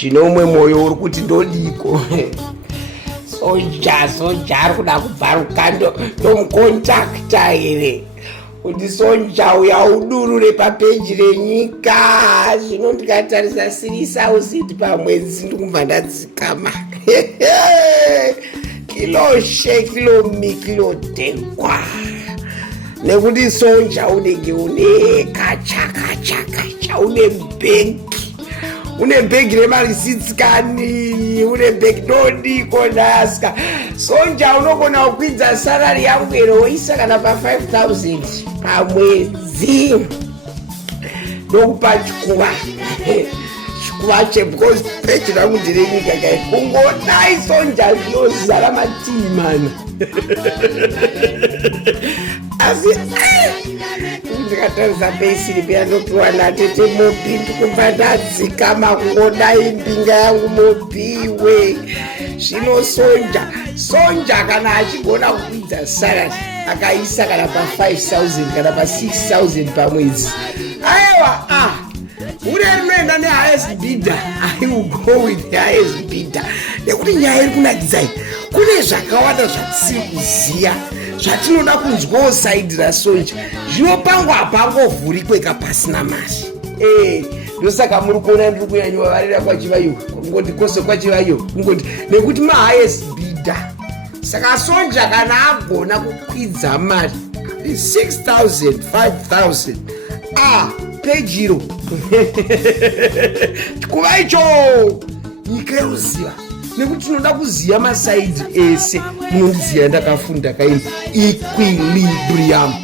zvinomwe mwoyo uri kuti ndodiko Sonja ari kuda kubva rukando nomukontakta here kuti Sonja uya udurure papeji renyika zvino ndikatarisa 3,000 pamwedzi ndikumva ndadzikama kiloshe kilodekwa nekuti Sonja unenge une kacha une bhegi remarisitsikani une bhegi dodiko ndaska Sonja unogona kukwidza sarari yangu ero woisa kana pa 5,000 pamwedzi ndokupa chikuva because peji rangu ndirenyika kai kungodai Sonja zvinozara matimana asi ndikatarisa peisiripi yandopiwa natete mopi ndikumva ndadzikama kungodai mbinga yangu mopiwe zvino Sonja kana achigona kukwidza sarari akaisa kana pa 5,000 kana pa 6,000 pamwedzi aiwa uri rinoenda nehighest bidder I will go with the highest bidder nekuti nyaya iri kunakidzai kune zvakawanda zvatisiri kuziya zvatinoda kunzwawo saidi raSonja zvinopangwa pangovhuri kweka pasina mari ndosaka muri kuona ndiri kunyanyovarira kwachivayuka kungoti kose kwachivayuka kungoti nekuti mahighest bidder saka Sonja kana agona kukwidza mari 6,000 5,000 pejiro kuva icho nyika yoziva nekuti tinoda kuziya masaidi ese munondiziya ndakafunda kaini equilibrium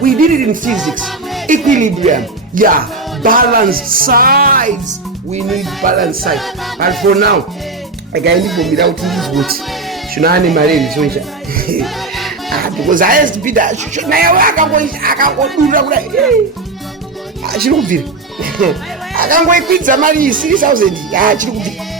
we did it in physics equilibrium balanced sides we need balanced sides but for now akaindigombira kuti ndizvoti zvinoane mari erisonja because highest bidder naye akangodurura kudai chiri kubvira akangoikwidza mari 3,000 chiri kubvira